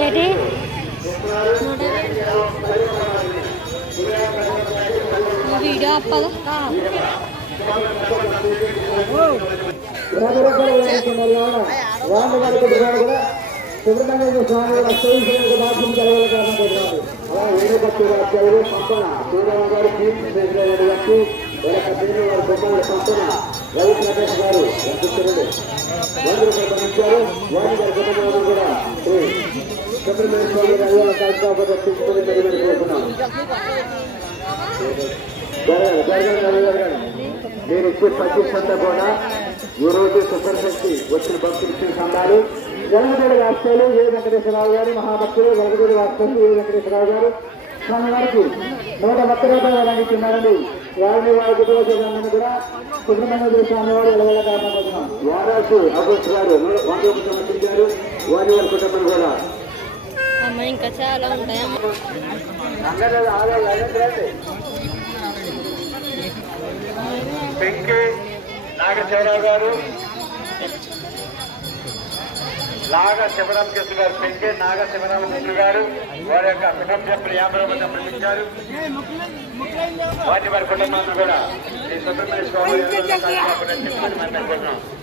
ఏంటి వీడియో అప్పగా సుబ్రహ్మణ్య స్వామి బాధ్యం కలగల కారణం అలా ఏడుపత్తి రాజ్యాలు పంపన సూర్యరావు గారు వారి బొమ్మల పంపన రవి ప్రకాష్ గారు వంశిస్తున్నారు 100 రూపాయలు పంపించారు. వారి గారి కుటుంబాలను కూడా సుబ్రహ్మణ్య స్వామి గారు కార్యక్రమాలు తీసుకుని కోరుతున్నాం. మీరు ఇచ్చే ప్రతిష్టంతా కూడా ఈ రోజు సుపరిశక్తి వచ్చిన భక్తులు ఇచ్చిన సంఘాలు వెలగదూడి రాష్ట్రాలు ఏ వెంకటేశ్వరరావు గారు మహాభక్తులు వెలగదూడి రాష్ట్రాలు ఏ వెంకటేశ్వరరావు గారు స్వామి వారికి 130 రూపాయలు అందిస్తున్నారండి. వారిని వారి కుటుంబ సభ్యులను కూడా సుబ్రహ్మణ్య స్వామి వారు వెలగల కారణం వారాసు అగోస్ గారు 100 రూపాయలు సమర్పించారు. వారి వారి కుటుంబం కూడా ఇంకా చాలా ఉంటాయి. పెంకే నాగశివరావు గారు లాగా శివరామకృష్ణ గారు పెంకే నాగశివరామకృష్ణ గారు వారి యొక్క కుటుంబ సభ్యులు 50 రూపాయలు పంపించారు. వారి కుటుంబాలను కూడా ఈ సుబ్రహ్మణ్య స్వామి